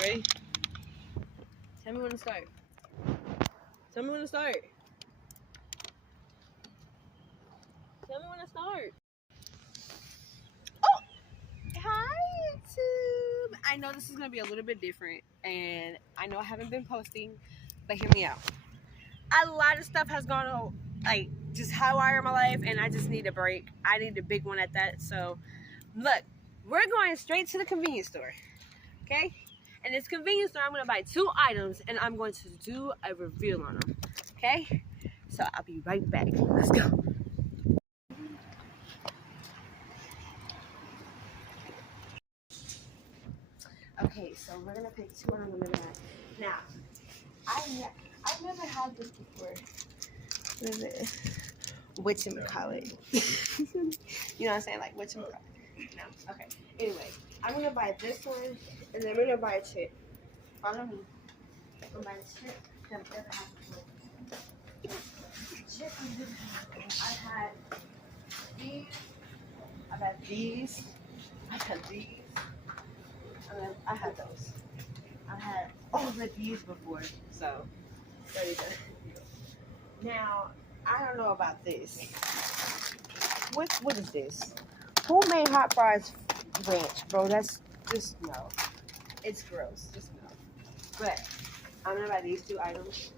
Ready? Tell me when to start. Tell me when to start. Tell me when to start. Oh! Hi, YouTube. I know this is going to be a little bit different, and I know I haven't been posting, but hear me out. A lot of stuff has gone on, like, just hotwire in my life, and I just need a break. I need a big one at that. So, look, we're going straight to the convenience store, okay? And this convenience store, I'm going to buy 2 items, and I'm going to do a review on them, okay? So, I'll be right back. Let's go. Okay, so we're going to pick 2 items in that. Now, I've never had this before. What is it? Whatchamacallit. You know what I'm saying? Like, whatchamacallit. No. Okay. Anyway, I'm going to buy this one, and then we're going to buy a chip. Follow me. I'm going to buy a chip that I've never had before. Chip I've never had before. I've had these. I've had these. I've had these. And then I had those. I've had all of these before. So, there you go. Now, I don't know about this. What is this? Who made hot fries ranch, bro? That's just no. It's gross. Just no. But I'm gonna buy these 2 items.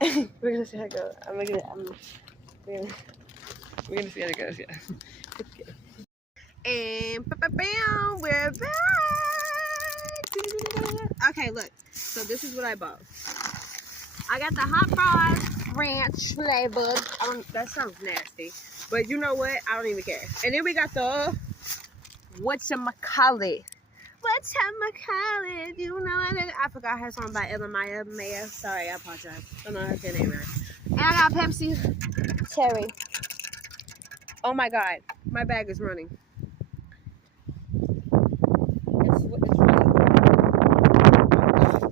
We're gonna see how it goes. We're gonna see how it goes. Yeah. And bam, we're back. Okay, look. So this is what I bought. I got the hot fries ranch flavored. That sounds nasty, but you know what? I don't even care. And then we got the whatchamacallit. Whatchamacallit? You know what? I forgot her song by Ella Maya. Sorry, I apologize. I don't know her name right. And I got Pepsi Cherry. Oh my God, my bag is running.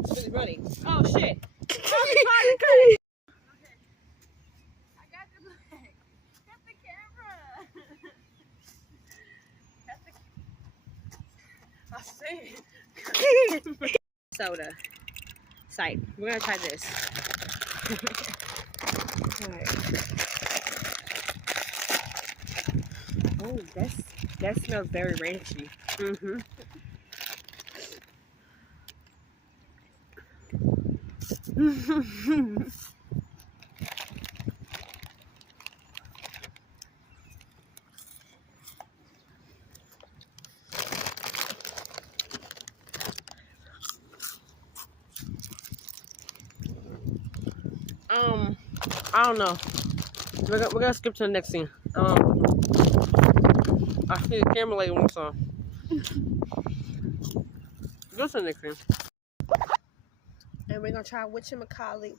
It's really running. Oh shit! Okay. I got the bag. Got the camera. I see. Soda. Sight. We're gonna try this. Alright. Oh, that smells very ranchy. I don't know. We're gonna skip to the next scene. I see the camera lady wants some. Go to the next scene. And we're gonna try whatchamacallit.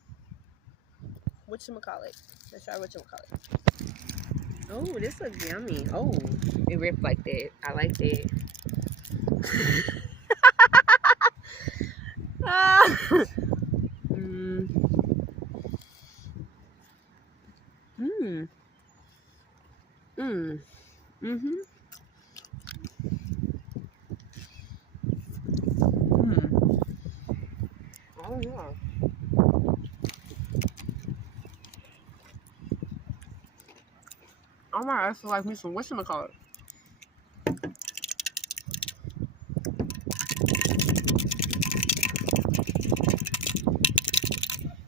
Let's try whatchamacallit. Oh, this looks yummy. Oh, it ripped like that. I like that. Oh yeah. I might actually like me some whatchamacallit.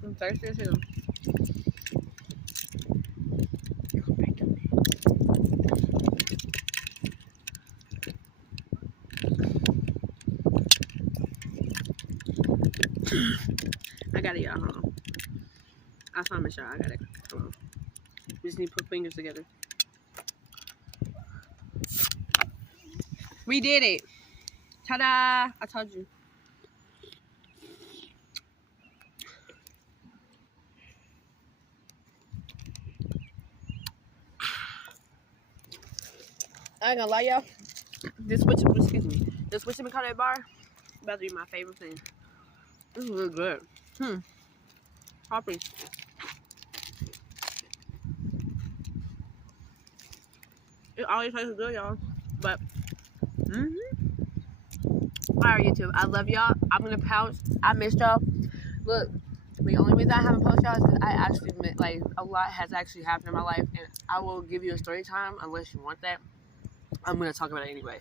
I'm thirsty as hell. I got it, y'all. Hold on. I promise y'all, I got it. Hold on. We just need to put fingers together. We did it. Ta-da! I told you. I ain't gonna lie, y'all. This whatchamacallit bar about to be my favorite thing. This is really good. Poppy. It always tastes good, y'all. But, Alright, YouTube, I love y'all. I'm gonna pounce. I missed y'all. Look, the only reason I haven't posted y'all is because I actually admit, like, a lot has actually happened in my life, and I will give you a story time unless you want that. I'm gonna talk about it anyway.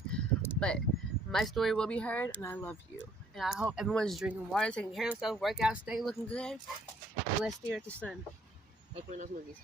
But my story will be heard, and I love you. And I hope everyone's drinking water, taking care of themselves, work out, stay looking good, and let's stare at the sun like one of those movies.